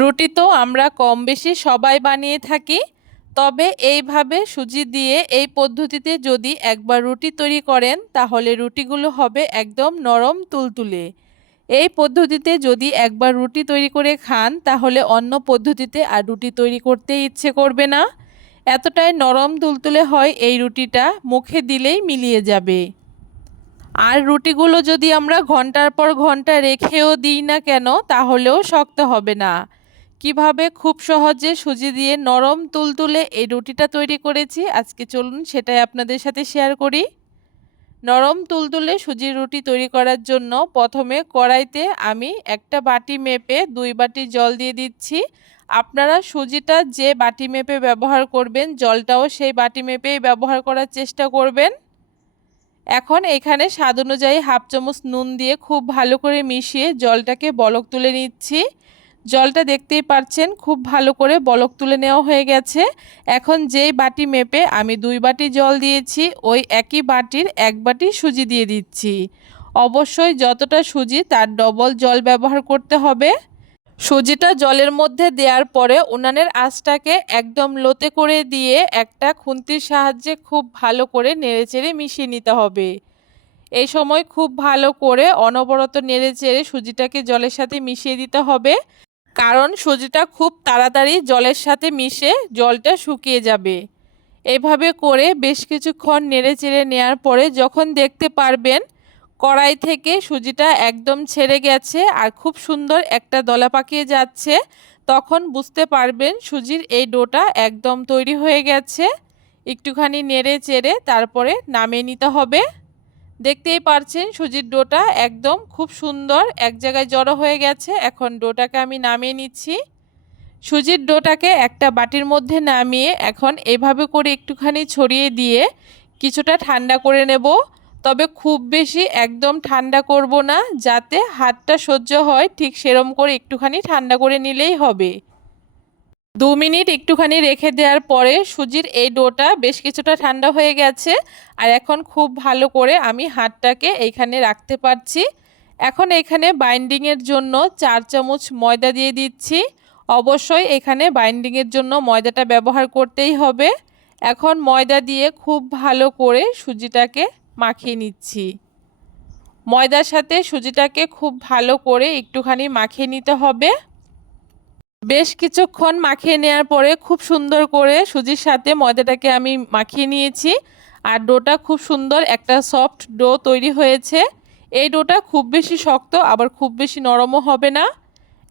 রুটি তো আমরা কম বেশি সবাই বানিয়ে থাকি, তবে এইভাবে সুজি দিয়ে এই পদ্ধতিতে যদি একবার রুটি তৈরি করেন, তাহলে রুটিগুলো হবে একদম নরম তুলতুলে। এই পদ্ধতিতে যদি একবার রুটি তৈরি করে খান, তাহলে অন্য পদ্ধতিতে আর রুটি তৈরি করতে ইচ্ছে করবে না। এতটাই নরম তুলতুলে হয় এই রুটিটা, মুখে দিলেই মিলিয়ে যাবে। আর রুটিগুলো যদি আমরা ঘণ্টার পর ঘণ্টা রেখেও দিই না কেন, তাহলেও শক্ত হবে না। কীভাবে খুব সহজে সুজি দিয়ে নরম তুলতুলে এই রুটিটা তৈরি করেছি, আজকে চলুন সেটাই আপনাদের সাথে শেয়ার করি। নরম তুলতুলে সুজির রুটি তৈরি করার জন্য প্রথমে কড়াইতে আমি একটা বাটি মেপে দুই বাটি জল দিয়ে দিচ্ছি। আপনারা সুজিটা যে বাটি মেপে ব্যবহার করবেন, জলটাও সেই বাটি মেপেই ব্যবহার করার চেষ্টা করবেন। এখন এখানে স্বাদ অনুযায়ী হাফ চামচ নুন দিয়ে খুব ভালো করে মিশিয়ে জলটাকে বলক তুলে নিচ্ছি। জলটা দেখতেই পাচ্ছেন খুব ভালো করে বলক তুলে নেওয়া হয়ে গেছে। এখন যেই বাটি মেপে আমি দুই বাটি জল দিয়েছি, ওই একই বাটির এক বাটি সুজি দিয়ে দিচ্ছি। অবশ্যই যতটা সুজি তার ডবল জল ব্যবহার করতে হবে। সুজিটা জলের মধ্যে দেওয়ার পরে উনানের আঁচটাকে একদম লোতে করে দিয়ে একটা খুন্তির সাহায্যে খুব ভালো করে নেড়েচেড়ে মিশিয়ে নিতে হবে। এই সময় খুব ভালো করে অনবরত নেড়েচেড়ে সুজিটাকে জলের সাথে মিশিয়ে দিতে হবে। কারণ সুজিটা খুব তাড়াতাড়ি জলের সাথে মিশে জলটা শুকিয়ে যাবে। এভাবে করে বেশ কিছুক্ষণ নেড়ে চেড়ে নেওয়ার পরে যখন দেখতে পারবেন, কড়াই থেকে সুজিটা একদম ছেড়ে গেছে আর খুব সুন্দর একটা দলা পাকিয়ে যাচ্ছে, তখন বুঝতে পারবেন সুজির এই ডোটা একদম তৈরি হয়ে গেছে। একটুখানি নেড়ে চেড়ে তারপরে নামিয়ে নিতে হবে। দেখতেই পারছেন সুজির ডোটা একদম খুব সুন্দর, এক জায়গায় জড়ো হয়ে গেছে। এখন ডোটাকে আমি নামিয়ে নিচ্ছি। সুজির ডোটাকে একটা বাটির মধ্যে নামিয়ে এখন এভাবে করে একটুখানি ছড়িয়ে দিয়ে কিছুটা ঠান্ডা করে নেব। তবে খুব বেশি একদম ঠান্ডা করব না, যাতে হাতটা সহ্য হয় ঠিক সেরম করে একটুখানি ঠান্ডা করে নিলেই হবে। দু মিনিট একটুখানি রেখে দেওয়ার পরে সুজির এই ডোটা বেশ কিছুটা ঠান্ডা হয়ে গেছে আর এখন খুব ভালো করে আমি হাতটাকে এইখানে রাখতে পারছি। এখন এখানে বাইন্ডিংয়ের জন্য চার চামচ ময়দা দিয়ে দিচ্ছি। অবশ্যই এখানে বাইন্ডিংয়ের জন্য ময়দাটা ব্যবহার করতেই হবে। এখন ময়দা দিয়ে খুব ভালো করে সুজিটাকে মাখিয়ে নিচ্ছি। ময়দার সাথে সুজিটাকে খুব ভালো করে একটুখানি মাখিয়ে নিতে হবে। বেশ কিছুক্ষণ মাখিয়ে নেওয়ার পরে খুব সুন্দর করে সুজির সাথে ময়দাটাকে আমি মাখিয়ে নিয়েছি। আর ডোটা খুব সুন্দর একটা সফট ডো তৈরি হয়েছে। এই ডোটা খুব বেশি শক্ত, আবার খুব বেশি নরমও হবে না।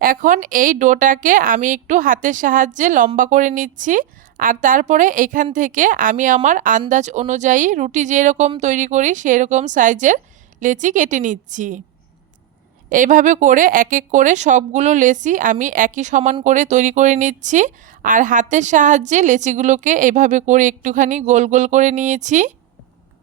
এখন এই ডোটাকে আমি একটু হাতের সাহায্যে লম্বা করে নিচ্ছি। আর তারপরে এখান থেকে আমি আমার আন্দাজ অনুযায়ী রুটি যেরকম তৈরি করি সেই রকম সাইজের লেচি কেটে নিচ্ছি। এইভাবে করে এক এক করে সবগুলো লেচি আমি একই সমান করে তৈরি করে নিচ্ছি। আর হাতের সাহায্যে লেচিগুলোকে এভাবে করে একটুখানি গোল গোল করে নিয়েছি।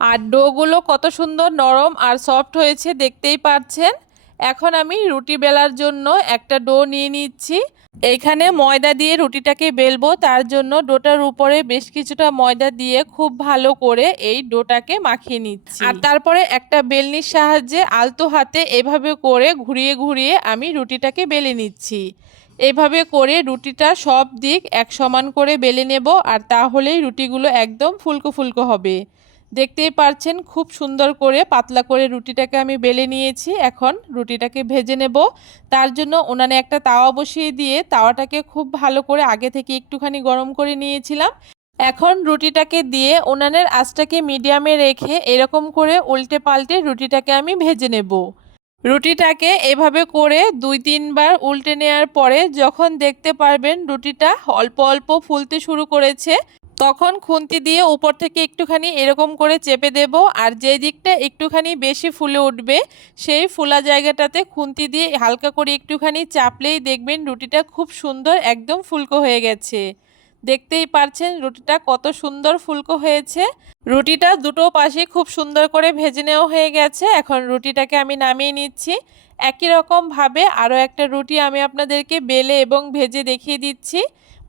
আর ডোগুলো কত সুন্দর নরম আর সফট হয়েছে, দেখতেই পাচ্ছেন। এখন আমি রুটি বেলার জন্য একটা ডো নিয়ে নিচ্ছি। এইখানে ময়দা দিয়ে রুটিটাকে বেলবো, তার জন্য ডোটার উপরে বেশ কিছুটা ময়দা দিয়ে খুব ভালো করে এই ডোটাকে মাখিয়ে নিচ্ছি। আর তারপরে একটা বেলনির সাহায্যে আলতো হাতে এভাবে করে ঘুরিয়ে ঘুরিয়ে আমি রুটিটাকে বেলে নিচ্ছি। এভাবে করে রুটিটা সব দিক এক সমান করে বেলে নেব, আর তাহলেই রুটিগুলো একদম ফুলকো ফুলকো হবে। দেখতেই পারছেন, খুব সুন্দর করে পাতলা করে রুটিটাকে আমি বেলে নিয়েছি। এখন রুটিটাকে ভেজে নেব। তার জন্য উনানে একটা তাওয়া বসিয়ে দিয়ে তাওয়াটাকে খুব ভালো করে আগে থেকে একটুখানি গরম করে নিয়েছিলাম। এখন রুটিটাকে দিয়ে ওনানের আঁচটাকে মিডিয়ামে রেখে এরকম করে উল্টে পাল্টে রুটিটাকে আমি ভেজে নেব। রুটিটাকে এভাবে করে দুই তিনবার উল্টে নেওয়ার পরে যখন দেখতে পারবেন রুটিটা অল্প অল্প ফুলতে শুরু করেছে তখন খুন্তি দিয়ে উপর থেকে একটুখানি এরকম করে চেপে দেব আর যে দিকটা একটুখানি বেশি ফুলে উঠবে, সেই ফুলা জায়গাটাতে খুন্তি দিয়ে হালকা করে একটুখানি চাপলেই দেখবেন রুটিটা খুব সুন্দর একদম ফুলকো হয়ে গেছে। দেখতেই পারছেন রুটিটা কত সুন্দর ফুলকো হয়েছে। রুটিটা দুটো পাশে খুব সুন্দর করে ভেজে নেওয়া হয়ে গেছে। এখন রুটিটাকে আমি নামিয়ে নিচ্ছি। একই রকমভাবে আরও একটা রুটি আমি আপনাদেরকে বেলে এবং ভেজে দেখিয়ে দিচ্ছি।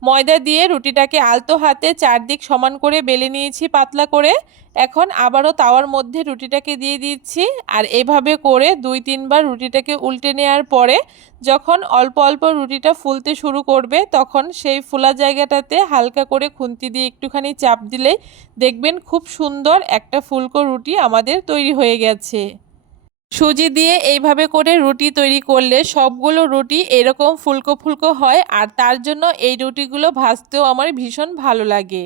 ময়দা দিয়ে রুটিটাকে আলতো হাতে চারদিক সমান করে বেলে নিয়েছি পাতলা করে। এখন আবারও তাওয়ার মধ্যে রুটিটাকে দিয়ে দিচ্ছি আর এভাবে করে দুই তিনবার রুটিটাকে উল্টে নেওয়ার পরে যখন অল্প অল্প রুটিটা ফুলতে শুরু করবে তখন সেই ফুলা জায়গাটাতে হালকা করে খুন্তি দিয়ে একটুখানি চাপ দিলেই দেখবেন খুব সুন্দর একটা ফুলকো রুটি আমাদের তৈরি হয়ে গেছে। সুজি দিয়ে এইভাবে করে রুটি তৈরি করলে সবগুলো রুটি এরকম ফুলকো ফুলকো হয় আর তার জন্য এই রুটিগুলো ভাজতেও আমার ভীষণ ভালো লাগে।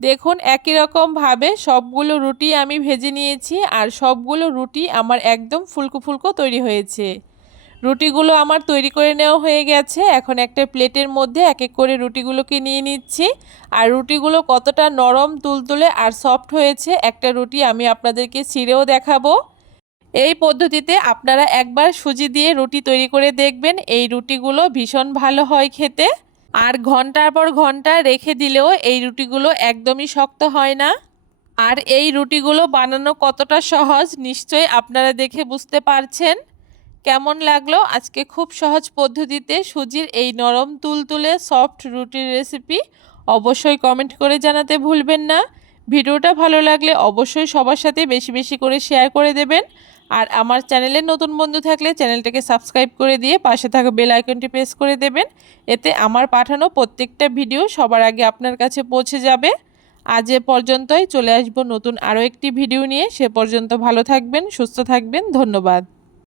দেখুন একই রকমভাবে সবগুলো রুটি আমি ভেজে নিয়েছি আর সবগুলো রুটি আমার একদম ফুলকো ফুলকো তৈরি হয়েছে। রুটিগুলো আমার তৈরি করে নেওয়া হয়ে গেছে। এখন একটা প্লেটের মধ্যে এক এক করে রুটিগুলোকে নিয়ে নিচ্ছি। আর রুটিগুলো কতটা নরম, তুলতুলে আর সফট হয়েছে একটা রুটি আমি আপনাদেরকে ছিঁড়েও দেখাবো। এই পদ্ধতিতে আপনারা একবার সুজি দিয়ে রুটি তৈরি করে দেখবেন। এই রুটিগুলো ভীষণ ভালো হয় খেতে। আর ঘণ্টার পর ঘণ্টা রেখে দিলেও এই রুটিগুলো একদমই শক্ত হয় না। আর এই রুটিগুলো বানানো কতটা সহজ নিশ্চয়ই আপনারা দেখে বুঝতে পারছেন। কেমন লাগল? আজকে খুব সহজ পদ্ধতিতে সুজির এই নরম তুলতুলে সফট রুটির রেসিপি অবশ্যই কমেন্ট করে জানাতে ভুলবেন না। ভিডিওটা ভালো লাগলে অবশ্যই সবার সাথে বেশি বেশি করে শেয়ার করে দেবেন। আর আমার চ্যানেলে নতুন বন্ধু থাকলে চ্যানেলটাকে সাবস্ক্রাইব করে দিয়ে পাশে থাকা বেল আইকনটি প্রেস করে দেবেন। এতে আমার পাঠানো প্রত্যেকটা ভিডিও সবার আগে আপনার কাছে পৌঁছে যাবে। আজ এ পর্যন্তই, চলে আসব নতুন আরও একটি ভিডিও নিয়ে। সে পর্যন্ত ভালো থাকবেন, সুস্থ থাকবেন, ধন্যবাদ।